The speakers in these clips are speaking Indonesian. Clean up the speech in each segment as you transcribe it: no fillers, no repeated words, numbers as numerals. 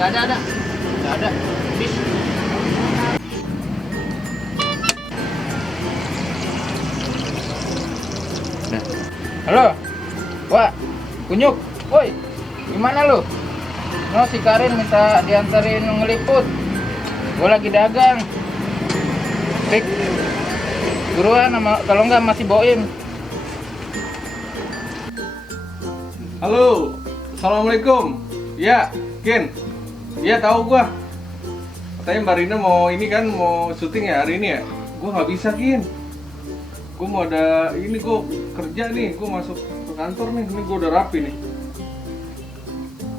ada. Nggak ada. Bis. Nah. Halo, Wak, Kunyuk, woi, gimana lu? No, si Karin minta dianterin ngeliput. Gue lagi dagang. Klik, buruan, kalau nggak masih Boim. Halo, assalamualaikum. Ya, Ken. Iya tahu gua. Katanya Mbak Rina mau ini kan, mau syuting ya hari ini ya. Gua nggak bisa, Ken. Gua mau ada ini, gua kerja nih. Gua masuk ke kantor nih. Ini gua udah rapi nih.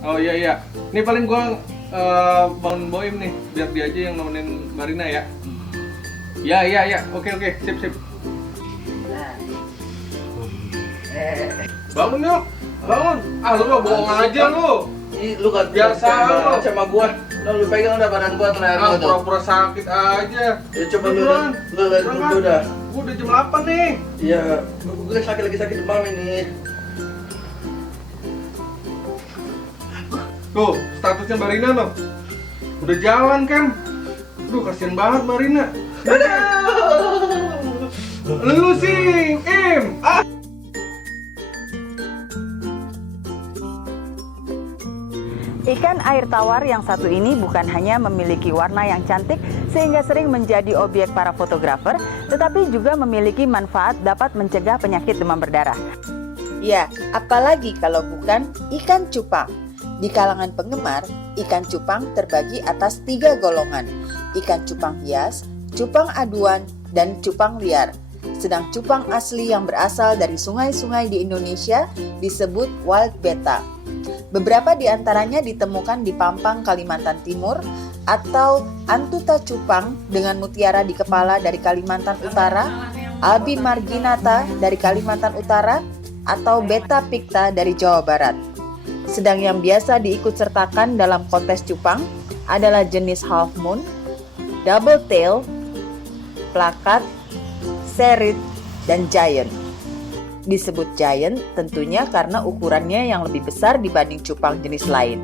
Oh iya. Ini paling gua bangun Boim nih, biar dia aja yang nemenin Mbak Rina ya. Iya. Oke. Sip. Bangun yuk. Bangun. Ah, lu mah bohong aja lu. Ih, lu kan Biasa lu sama gua. Lu pegang udah badan gua terakhir Ah, gua tuh. pura-pura sakit aja. Ya coba lu Buruan. lihat dulu dah. Gua udah jam 8 nih. Iya, gua lagi sakit demam ini. Tuh, statusnya Mbak Rina loh. Udah jalan kan? Duh, kasihan banget Mbak Rina. Lu sih, Ah. Ikan air tawar yang satu ini bukan hanya memiliki warna yang cantik sehingga sering menjadi objek para fotografer, tetapi juga memiliki manfaat dapat mencegah penyakit demam berdarah. Ya, apalagi kalau bukan ikan cupang. Di kalangan penggemar, ikan cupang terbagi atas 3 golongan. Ikan cupang hias, cupang aduan, dan cupang liar. Sedang cupang asli yang berasal dari sungai-sungai di Indonesia disebut wild betta. Beberapa di antaranya ditemukan di Pampang, Kalimantan Timur, atau Antuta cupang dengan mutiara di kepala dari Kalimantan Utara, Albi marginata dari Kalimantan Utara, atau Beta picta dari Jawa Barat. Sedang yang biasa diikutsertakan dalam kontes cupang adalah jenis half moon, double tail, plakat, serit, dan giant. Disebut giant tentunya karena ukurannya yang lebih besar dibanding cupang jenis lain.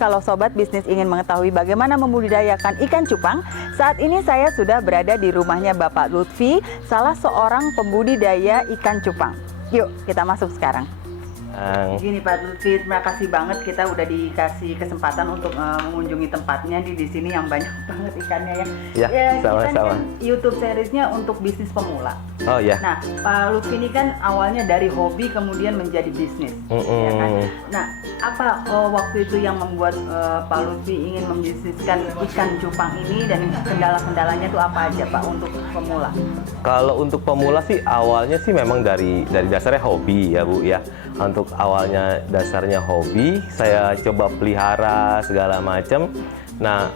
Kalau sobat bisnis ingin mengetahui bagaimana membudidayakan ikan cupang, saat ini saya sudah berada di rumahnya Bapak Lutfi, salah seorang pembudidaya ikan cupang. Yuk, kita masuk sekarang. Gini Pak Lutfi, terima kasih banget kita udah dikasih kesempatan untuk mengunjungi tempatnya di sini yang banyak banget ikannya ya. Ya, sama-sama. Kita kan YouTube seriesnya untuk bisnis pemula. Oh ya. Nah, Pak Lutfi ini kan awalnya dari hobi kemudian menjadi bisnis, ya kan? Nah, apa waktu itu yang membuat Pak Lutfi ingin membisniskan ikan cupang ini dan kendala-kendalanya itu apa aja Pak untuk pemula? Kalau untuk pemula sih awalnya sih memang dari dasarnya hobi ya Bu ya. Untuk awalnya dasarnya hobi, saya coba pelihara segala macam. Nah,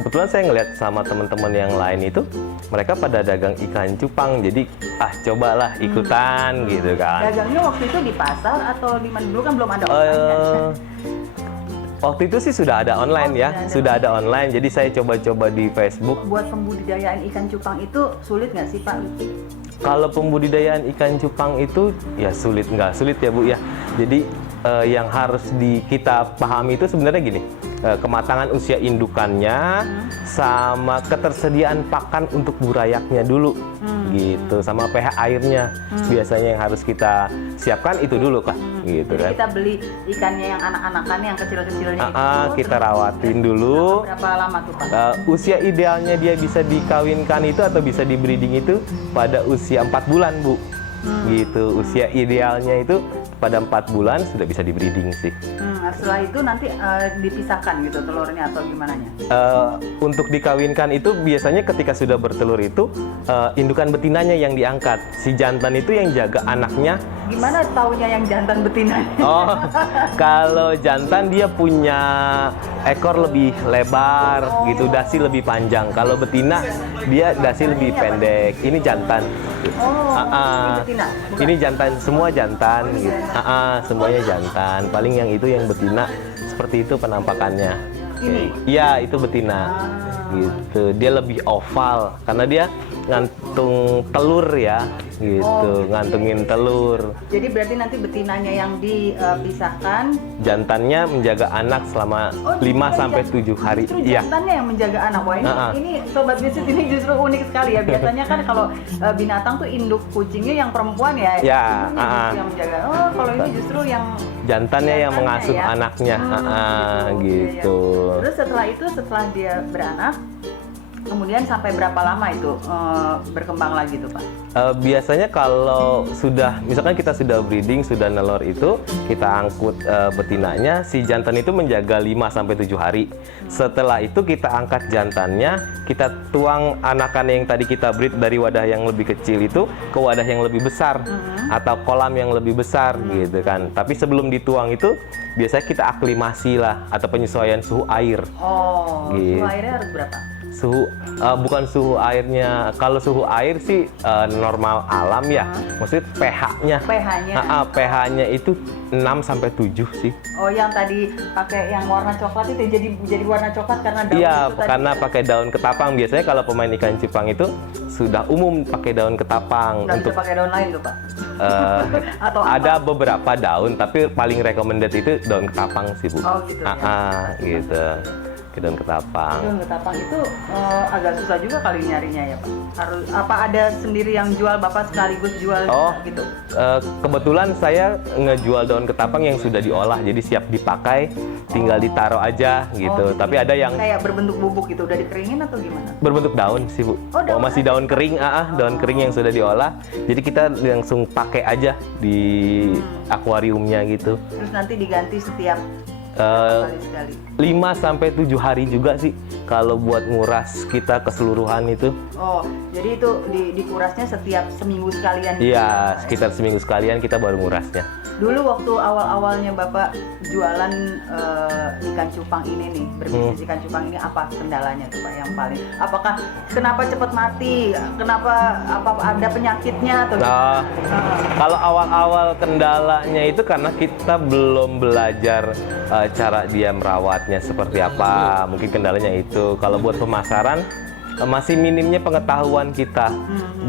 kebetulan saya ngelihat sama teman-teman yang lain itu, mereka pada dagang ikan cupang, jadi cobalah ikutan gitu kan. Dagangnya waktu itu di pasar atau di mana? Dulu kan belum ada online kan? Waktu itu sih sudah ada online ya, sudah ada online. Jadi saya coba-coba di Facebook. Buat pembudidayaan ikan cupang itu sulit nggak sih Pak Lutfi? Kalau pembudidayaan ikan cupang itu ya nggak sulit ya Bu ya. Jadi yang harus kita pahami itu sebenarnya gini, kematangan usia indukannya sama ketersediaan pakan untuk burayaknya dulu gitu, sama pH airnya biasanya yang harus kita siapkan itu dulu Kak. Gitu. Jadi kan kita beli ikannya yang anak-anakannya yang kecil-kecilnya kita rawatin dulu. Berapa lama tuh Pak? Usia idealnya dia bisa dikawinkan itu atau bisa di breeding itu pada usia 4 bulan Bu. Gitu, usia idealnya itu pada 4 bulan sudah bisa di breeding sih. Setelah itu nanti dipisahkan gitu telurnya atau gimana nya? Untuk dikawinkan itu biasanya ketika sudah bertelur itu indukan betinanya yang diangkat. Si jantan itu yang jaga anaknya. Gimana taunya yang jantan betinanya? Oh, kalau jantan dia punya ekor lebih lebar gitu, dasi lebih panjang. Kalau betina dia dasi lebih pendek. Ini jantan. Ini betina? Bukan? Ini jantan, semua jantan gitu. Semuanya jantan. Paling yang itu yang betina seperti itu penampakannya. Iya, itu betina. Gitu. Dia lebih oval karena dia ngantung telur ya. gitu, ngantungin telur. Jadi berarti nanti betinanya yang dipisahkan, Jantannya menjaga anak selama 5 sampai 7 hari. Justru Iya. jantannya yang menjaga anak. Wah, ini sobat bisnis ini justru unik sekali ya. Biasanya kan kalau binatang tuh induk kucingnya yang perempuan ya. Ya, Ini justru yang menjaga. Oh, kalau ini justru yang Jantannya yang jantannya mengasuh ya. anaknya. Gitu. Terus setelah itu, setelah dia beranak, kemudian sampai berapa lama itu berkembang lagi tuh Pak? Biasanya kalau sudah, misalkan kita sudah breeding, sudah nelor itu, kita angkut betinanya, si jantan itu menjaga 5 sampai 7 hari. Setelah itu kita angkat jantannya, kita tuang anakan yang tadi kita breed dari wadah yang lebih kecil itu ke wadah yang lebih besar atau kolam yang lebih besar gitu kan. Tapi sebelum dituang itu biasanya kita aklimasi lah atau penyesuaian suhu air. Oh, Gitu. suhu airnya harus berapa? Bukan suhu airnya. Kalau suhu air sih normal alam ya. Maksudnya pH-nya. pH-nya. pH-nya itu 6 sampai 7 sih. Oh, yang tadi pakai yang warna coklat itu jadi warna coklat karena daun Iya, itu tadi. karena pakai daun ketapang. Biasanya kalau pemain ikan cupang itu sudah umum pakai daun ketapang. Nggak bisa pakai daun lain tuh Pak? Atau apa? Ada beberapa daun, tapi paling recommended itu daun ketapang sih, Bu. Oh, gitu ya. Gitu. Ke daun ketapang. Daun ketapang itu agak susah juga kali nyarinya ya Pak. Harus apa ada sendiri yang jual Bapak sekaligus jual Oh. juga gitu? Kebetulan saya ngejual daun ketapang yang sudah diolah, jadi siap dipakai, tinggal ditaruh aja gitu. Tapi ada yang kayak berbentuk bubuk gitu, udah dikeringin atau gimana? berbentuk daun sih, Bu. Oh, daun Masih aja. daun kering, daun kering yang sudah diolah. Jadi kita langsung pakai aja di akuariumnya gitu. Terus nanti diganti setiap Eh, sekali. 5 sampai 7 hari juga sih kalau buat nguras kita keseluruhan itu. Oh, jadi itu dikurasnya setiap seminggu sekalian gitu Iya, ya? sekitar seminggu sekalian kita baru ngurasnya. Dulu waktu awal-awalnya Bapak jualan ikan cupang ini nih, berbisnis ikan cupang ini, apa kendalanya tuh Pak yang paling? Apakah kenapa cepat mati? Kenapa ada penyakitnya atau Nah, gimana? kalau awal-awal kendalanya itu karena kita belum belajar cara dia merawatnya seperti apa. Mungkin kendalanya itu. Kalau buat pemasaran masih minimnya pengetahuan kita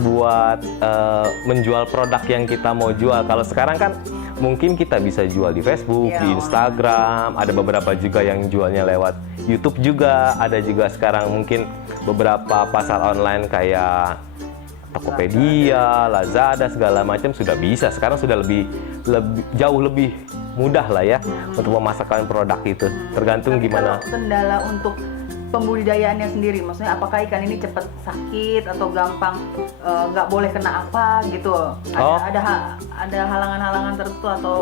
buat menjual produk yang kita mau jual. Kalau sekarang kan mungkin kita bisa jual di Facebook, Iya, di Instagram, ada beberapa juga yang jualnya lewat YouTube juga, ada juga sekarang mungkin beberapa pasar online kayak Tokopedia, Lazada segala macam sudah bisa. Sekarang sudah jauh lebih mudah lah ya untuk memasarkan produk itu. Tergantung Tapi gimana. kalau kendala untuk pembudidayaannya sendiri, maksudnya apakah ikan ini cepat sakit atau gampang nggak boleh kena apa gitu? Ada halangan-halangan tertentu atau?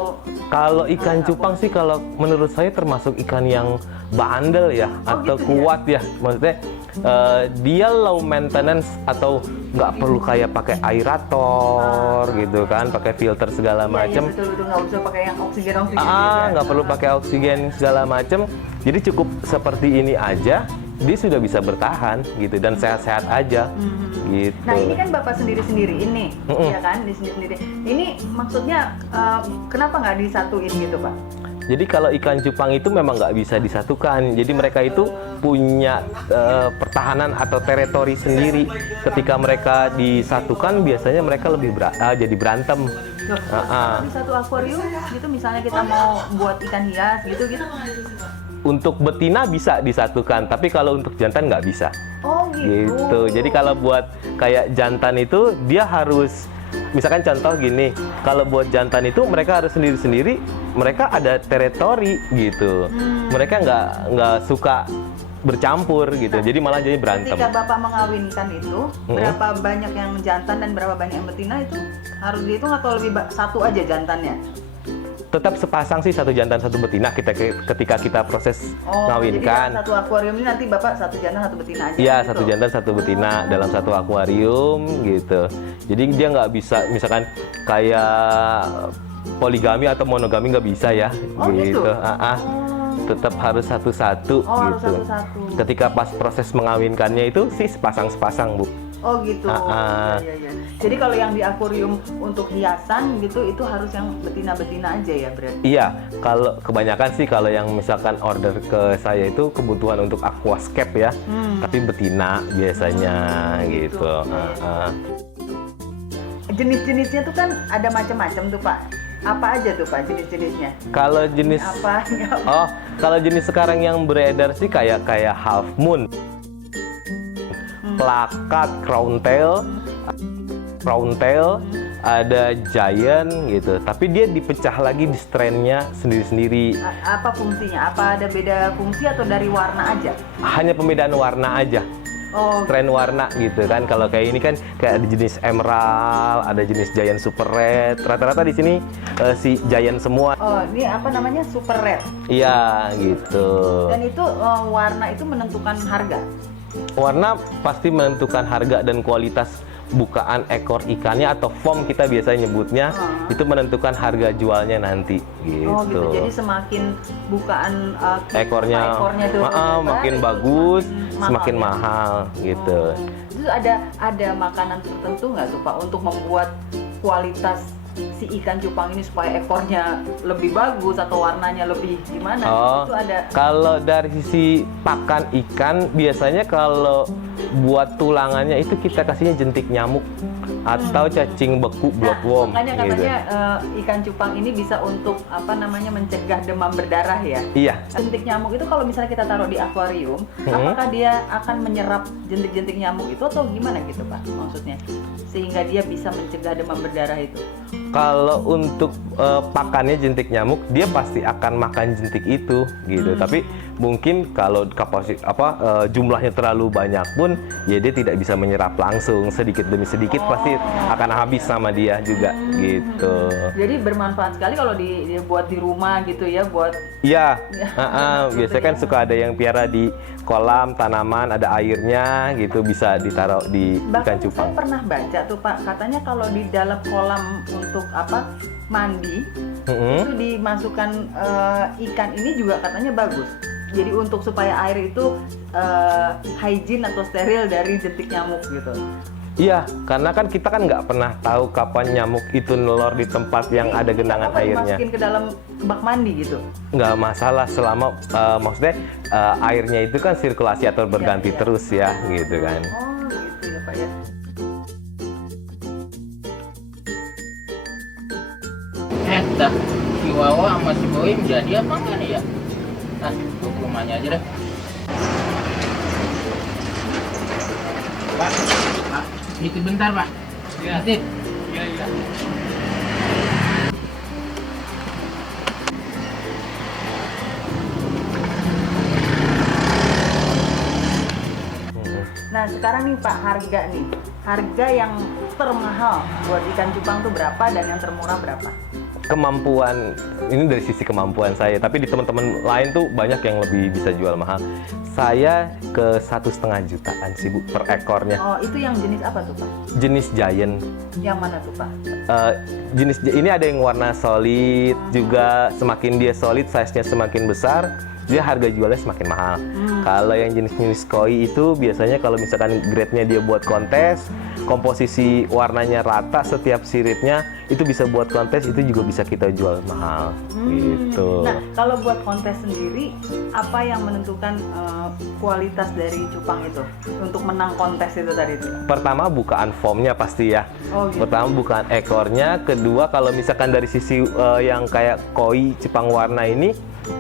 Kalau ikan cupang sih kalau menurut saya termasuk ikan yang bandel ya, atau gitu kuat ya. Maksudnya dia low maintenance atau nggak perlu kayak pakai aerator gitu kan, pakai filter segala macam. Iya, betul, nggak usah pakai yang oksigen Nggak perlu pakai oksigen segala macam. Jadi cukup seperti ini aja, dia sudah bisa bertahan gitu dan sehat-sehat aja gitu. Nah, ini kan Bapak sendiri-sendiri ini, ya kan, di sendiri-sendiri. Ini maksudnya kenapa nggak disatuin gitu Pak? Jadi kalau ikan cupang itu memang nggak bisa disatukan. Jadi mereka itu punya pertahanan atau teritori sendiri. Ketika mereka disatukan, biasanya mereka lebih jadi berantem. Loh, kalau di satu akuarium gitu, misalnya kita mau buat ikan hias gitu. Untuk betina bisa disatukan, tapi kalau untuk jantan nggak bisa. Oh gitu. Gitu. Jadi kalau buat kayak jantan itu dia harus, misalkan contoh gini, kalau buat jantan itu mereka harus sendiri-sendiri, mereka ada teritori gitu. Mereka nggak suka bercampur gitu. Jadi malah jadi berantem. Ketika Bapak mengawinkan itu, berapa banyak yang jantan dan berapa banyak yang betina itu harus dihitung atau lebih satu aja jantannya? Tetap sepasang sih, satu jantan satu betina ketika kita proses ngawinkan. Jadi satu akuarium ini nanti Bapak satu jantan satu betina aja. Iya, gitu? satu jantan satu betina dalam satu akuarium gitu. Jadi dia nggak bisa misalkan kayak poligami atau monogami nggak bisa ya gitu. Tetap harus satu-satu harus gitu. satu-satu. Ketika pas proses mengawinkannya itu sih sepasang-sepasang, Bu. Oh gitu. Iya. Jadi kalau yang di akuarium untuk hiasan gitu itu harus yang betina-betina aja ya berarti? Iya, kalau kebanyakan sih kalau yang misalkan order ke saya itu kebutuhan untuk aquascape ya, tapi betina biasanya gitu. jenis-jenisnya tuh kan ada macam-macam tuh Pak. Apa aja tuh Pak jenis-jenisnya? Kalau jenis Apa? Oh, kalau jenis sekarang yang beredar sih kayak half moon, plakat, crown tail, ada giant gitu. Tapi dia dipecah lagi di strain-nya sendiri-sendiri. Apa fungsinya? Apa ada beda fungsi atau dari warna aja? Hanya pembedaan warna aja. Oh, Strain warna gitu kan. Kalau kayak ini kan kayak ada jenis emerald, ada jenis giant super red. Rata-rata di sini si giant semua. oh, ini apa namanya? Super red. Iya gitu. Dan itu warna itu menentukan harga. Warna pasti menentukan harga dan kualitas bukaan ekor ikannya atau form kita biasanya nyebutnya, itu menentukan harga jualnya nanti gitu. Oh gitu. Jadi semakin bukaan Ekornya tuh makin itu bagus, semakin ya? mahal gitu. Terus ada makanan tertentu nggak tuh Pak untuk membuat kualitas si ikan cupang ini supaya ekornya lebih bagus atau warnanya lebih gimana? Oh, Itu ada. kalau dari sisi pakan ikan, biasanya kalau buat tulangannya itu kita kasihnya jentik nyamuk atau cacing beku bloodworm. Makanya gitu. katanya ikan cupang ini bisa untuk apa namanya mencegah demam berdarah ya. Iya. Jentik nyamuk itu kalau misalnya kita taruh di akuarium, apakah dia akan menyerap jentik-jentik nyamuk itu atau gimana gitu Pak maksudnya? Sehingga dia bisa mencegah demam berdarah itu. Kalau untuk pakannya jentik nyamuk, dia pasti akan makan jentik itu gitu. Tapi mungkin kalau jumlahnya terlalu banyak pun ya dia tidak bisa menyerap langsung, sedikit demi sedikit pasti akan habis sama dia juga gitu. Jadi bermanfaat sekali kalau dibuat di rumah gitu ya, buat Iya, Gitu biasanya kan ya. suka ada yang piara di kolam tanaman, ada airnya gitu, bisa ditaruh di ikan bahkan cupang. saya pernah baca tuh Pak, katanya kalau di dalam kolam untuk mandi itu dimasukkan ikan ini juga katanya bagus. Jadi untuk supaya air itu hygiene atau steril dari jentik nyamuk gitu. Iya, karena kan kita kan nggak pernah tahu kapan nyamuk itu nelor di tempat yang ada genangan Apa airnya. dimasukin ke dalam bak mandi gitu? Nggak masalah selama maksudnya airnya itu kan sirkulasi atau berganti Iya. terus ya, gitu kan. Oh gitu ya Pak ya. Dah, si Wawa sama si Boim jadi apa enggak nih ya? Nah, gue ke rumahnya aja deh. Pak, sedikit bentar Pak. Iya. Iya. Nah sekarang nih Pak, harga yang termahal buat ikan cupang tuh berapa dan yang termurah berapa? Kemampuan ini dari sisi kemampuan saya, tapi di teman-teman lain tuh banyak yang lebih bisa jual mahal. Saya ke 1,5 jutaan sih Bu per ekornya. Oh itu yang jenis apa tuh Pak? Jenis giant. Yang mana tuh Pak? Jenis ini ada yang warna solid juga, semakin dia solid size-nya semakin besar, dia harga jualnya semakin mahal. Kalau yang jenis-jenis koi itu biasanya kalau misalkan grade-nya dia buat kontes, komposisi warnanya rata setiap siripnya, itu bisa buat kontes, itu juga bisa kita jual mahal gitu. Nah kalau buat kontes sendiri, apa yang menentukan kualitas dari cupang itu untuk menang kontes itu tadi itu? Pertama bukaan formnya pasti ya. Oh, gitu. Pertama bukaan ekornya, kedua kalau misalkan dari sisi yang kayak koi cupang warna ini,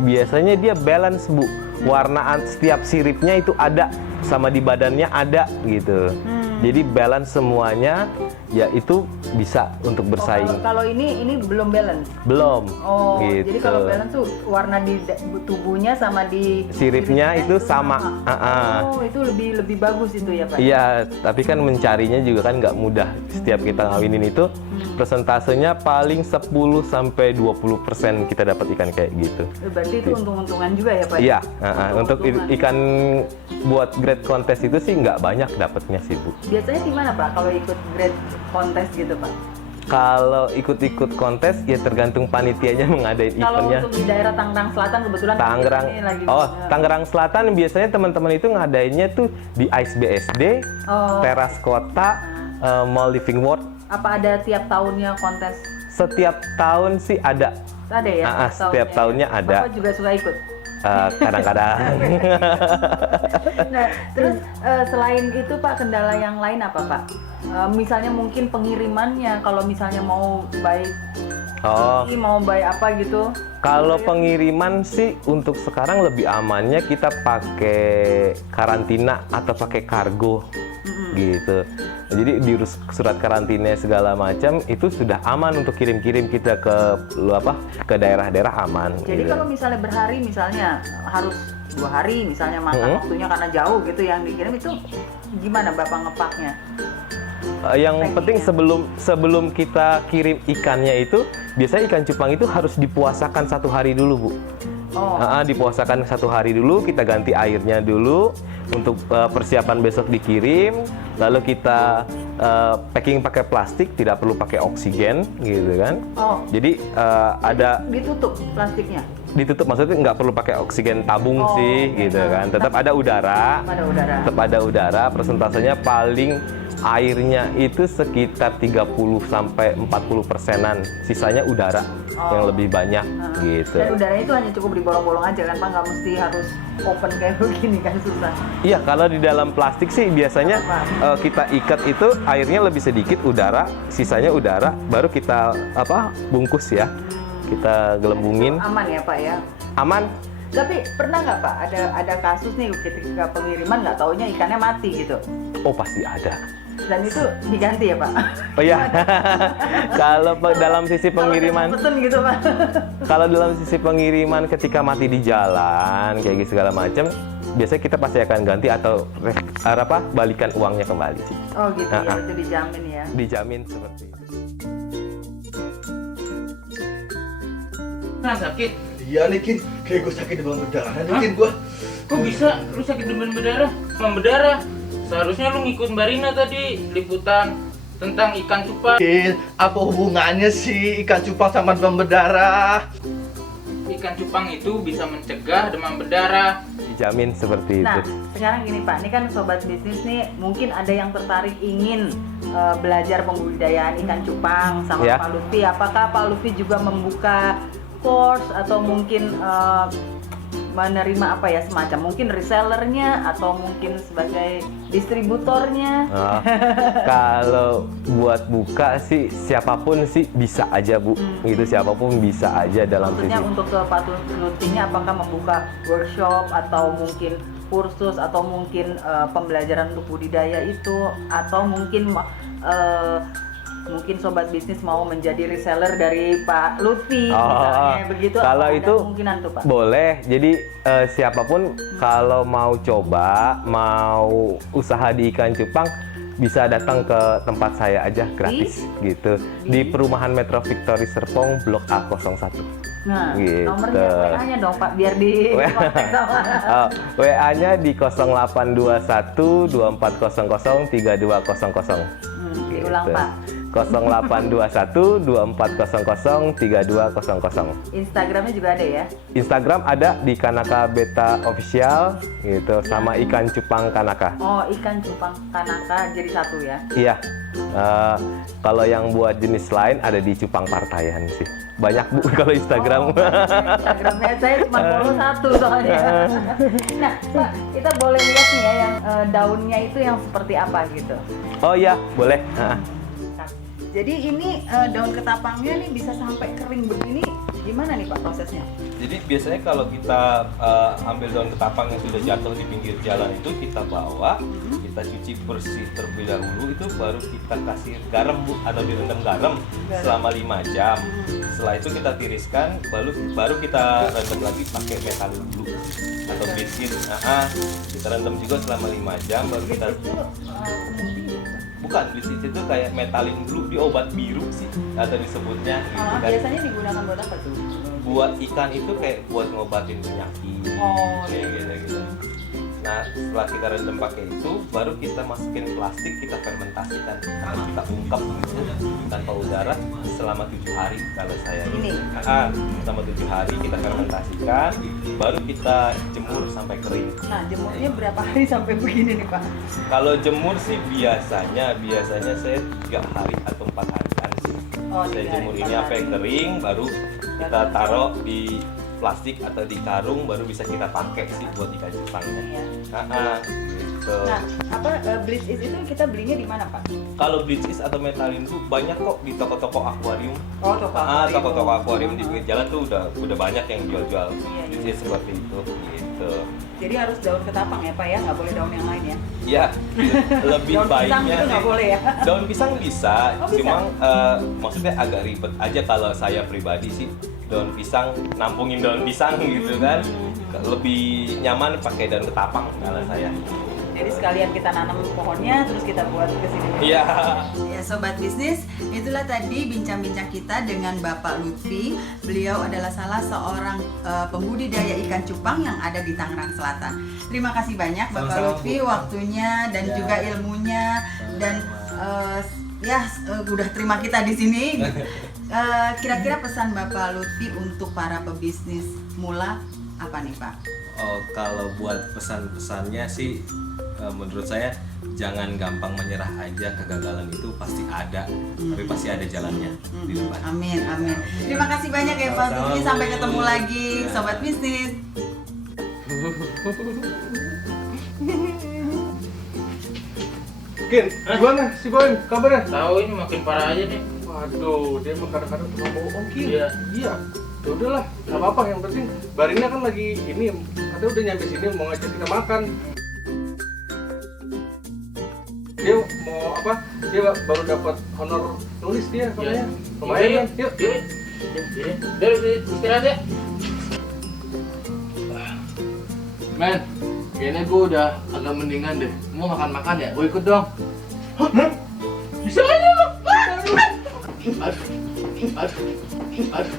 biasanya dia balance Bu. Warnaan setiap siripnya itu ada, sama di badannya ada gitu. Jadi balance semuanya, ya itu bisa untuk bersaing. Kalau ini belum balance. Belum. Oh, gitu. jadi kalau balance tuh warna di tubuhnya sama di Siripnya itu sama. Oh, itu lebih bagus itu ya Pak? Iya, tapi kan mencarinya juga kan nggak mudah. Setiap kita ngawinin itu, persentasenya paling 10-20% kita dapat ikan kayak gitu. Berarti itu untung-untungan juga ya Pak? Iya, untuk Untung-untungan. ikan buat grade kontes itu sih nggak banyak dapatnya sih Bu. Biasanya gimana Pak kalau ikut grade kontes gitu Pak? Kalau ikut-ikut kontes ya tergantung panitianya mengadain Kalau eventnya. untuk di daerah Tangerang Selatan kebetulan Tangerang, ini lagi Tangerang Selatan biasanya teman-teman itu ngadainnya tuh di ISBSD, Oh. Teras Kota, Mall Living World. Apa ada tiap tahunnya kontes? Setiap tahun sih ada. Ada ya? Setiap tahunnya ada. Bapak juga suka ikut? Kadang-kadang. Nah, terus selain itu Pak, kendala yang lain apa Pak? Misalnya mungkin pengirimannya, kalau misalnya mau by Oh, mau by apa gitu? kalau pengiriman sih untuk sekarang lebih amannya kita pakai karantina atau pakai kargo gitu. Jadi di surat karantina segala macam itu sudah aman untuk kirim-kirim kita ke daerah-daerah aman. Jadi gitu. kalau misalnya berhari, misalnya harus 2 hari misalnya makan waktunya karena jauh gitu yang dikirim, itu gimana Bapak ngepaknya? Yang penting sebelum kita kirim ikannya itu biasanya ikan cupang itu harus dipuasakan 1 hari dulu, Bu. Oh. Dipuasakan 1 hari dulu, kita ganti airnya dulu untuk persiapan besok dikirim. Lalu kita packing pakai plastik, tidak perlu pakai oksigen gitu kan. Oh. Jadi ada Ditutup plastiknya? ditutup, maksudnya nggak perlu pakai oksigen tabung sih gitu kan. Tetap ada udara. Ada udara. Tetap ada udara, persentasenya paling airnya itu sekitar 30-40%-an, sisanya udara yang lebih banyak gitu. Dan udaranya itu hanya cukup di bolong-bolong aja kan Pak, nggak mesti harus open kayak begini kan, susah. Iya, kalau di dalam plastik sih biasanya kita ikat itu airnya lebih sedikit, udara, sisanya udara, baru kita bungkus ya, kita gelembungin. Aman ya Pak ya? Aman. Tapi pernah nggak Pak ada kasus nih ketika pengiriman nggak taunya ikannya mati gitu? Oh, pasti ada. Dan itu diganti ya Pak? Oh iya, kalau dalam sisi pengiriman, Pesen gitu Pak? kalau dalam sisi pengiriman ketika mati di jalan kayak gitu segala macam, biasanya kita pasti akan ganti atau balikan uangnya kembali sih. Oh gitu ya, itu dijamin ya? Dijamin seperti itu. Nah, sakit. Iya nih Kin, kayak gue sakit demam berdarah nih Kin gue. Kok bisa lu sakit demam berdarah? Demam berdarah? Seharusnya lu ngikut Mbak Rina tadi liputan tentang ikan cupang. Kin, apa hubungannya sih ikan cupang sama demam berdarah? Ikan cupang itu bisa mencegah demam berdarah. Dijamin seperti Nah, itu. sekarang gini Pak, ini kan sobat bisnis nih mungkin ada yang tertarik ingin belajar pembudidayaan ikan cupang sama Ya. Pak Lutfi. Apakah Pak Lutfi juga membuka course atau mungkin menerima semacam mungkin resellernya atau mungkin sebagai distributornya? Kalau buat buka sih siapapun sih bisa aja, Bu. Itu siapapun bisa aja dalam Maksudnya sisi. untuk ke Pak Lutfinya apakah membuka workshop atau mungkin kursus atau mungkin pembelajaran untuk budidaya itu, atau mungkin mungkin sobat bisnis mau menjadi reseller dari Pak Lutfi misalnya begitu? Kalau ada itu kemungkinan tuh Pak? boleh. Jadi siapapun kalau mau coba, mau usaha di ikan cupang bisa datang ke tempat saya aja gratis gitu. Di Perumahan Metro Victory Serpong Blok A01. Nah, gitu. nomornya WA-nya dong Pak biar di kontak sama. WA-nya di 0821 2400 3200. Diulang Gitu. Pak. 0821 2400 3200. Instagramnya juga ada ya? Instagram ada di Kanaka Beta Official gitu, sama ikan cupang Kanaka. Oh, ikan cupang Kanaka jadi satu ya? Iya. Kalau yang buat jenis lain ada di Cupang Partayan sih. Banyak, Bu, kalau Instagram. Instagramnya saya cuma follow satu soalnya. Nah, Pak, kita boleh lihat nih ya yang daunnya itu yang seperti apa gitu. Oh iya, boleh. Jadi ini daun ketapangnya nih bisa sampai kering begini, gimana nih Pak prosesnya? Jadi biasanya kalau kita ambil daun ketapang yang sudah jatuh di pinggir jalan itu kita bawa, kita cuci bersih terlebih dahulu, itu baru kita kasih garam, Bu, atau direndam garam selama 5 jam. Setelah itu kita tiriskan, baru kita rendam lagi pakai metalin blue atau biskit. Kita rendam juga selama 5 jam, baru kita bukan biskit itu kayak metalin blue, di obat biru sih atau disebutnya gitu kan. Biasanya digunakan buat apa tuh? Buat ikan itu kayak buat ngobatin penyakit. Oh, kayak gitu. Nah, setelah kita rendam pakai itu, baru kita masukin plastik, kita fermentasikan, kita ungkap gitu tanpa udara selama 7 hari kalau saya Ini? selama 7 hari kita fermentasikan, baru kita jemur sampai kering. Nah, jemurnya berapa hari sampai begini nih Pak? Kalau jemur sih biasanya saya 3 hari atau 4 harian sih. Oh, Saya 3 hari, jemur ini 4 sampai hari. kering, baru kita taruh di plastik atau di karung baru bisa kita pakai sih buat ikan cupangnya. Iya. Gitu. Nah, bleach is itu kita belinya di mana, Pak? Kalau bleach is atau metalin tuh banyak kok di toko-toko akuarium. Oh, toko akuarium. Toko-toko akuarium di pinggir jalan tuh udah banyak yang jual-jual Iya, bleach is seperti itu gitu. Jadi harus daun ketapang ya, Pak ya, nggak boleh daun yang lain ya? Ya, lebih Daun pisang baiknya itu nggak boleh ya? daun pisang bisa, Oh, bisa? cuma maksudnya agak ribet aja kalau saya pribadi sih. Daun pisang, nampungin daun pisang gitu kan, lebih nyaman pakai daun ketapang kalau saya. Jadi sekalian kita nanam pohonnya, terus kita buat ke sini. Iya. Ya Sobat Bisnis, itulah tadi bincang-bincang kita dengan Bapak Lutfi. Beliau adalah salah seorang pembudidaya ikan cupang yang ada di Tangerang Selatan. Terima kasih banyak Bapak Sama-sama, Lutfi Bu. waktunya dan juga ilmunya dan udah terima kita di sini. Kira-kira pesan Bapak Lutfi untuk para pebisnis mula apa nih Pak? Oh, kalau buat pesan-pesannya sih menurut saya jangan gampang menyerah aja. Kegagalan itu pasti ada, tapi pasti ada jalannya di depan. Amin, amin. Terima kasih banyak ya Pak Sama-sama, Lutfi. Sampai Bu. ketemu lagi, Ya. Sobat Bisnis. Kin, gimana si Boim kabarnya? Tahu ini makin parah aja nih. Waduh, dia mah kadang-kadang suka bohong Kin. Iya. Iya. Ya udahlah, nggak apa-apa. Yang penting Barina kan lagi ini, katanya udah nyampe sini mau ngajak kita makan. Dia mau apa? Dia baru dapat honor nulis dia katanya. Lumayan kan? Yuk. Dari istirahat ya. Men, kayaknya gue udah agak mendingan deh. Mau makan-makan ya? Gue ikut dong. Bisa aja lo. Aduh, aduh, aduh.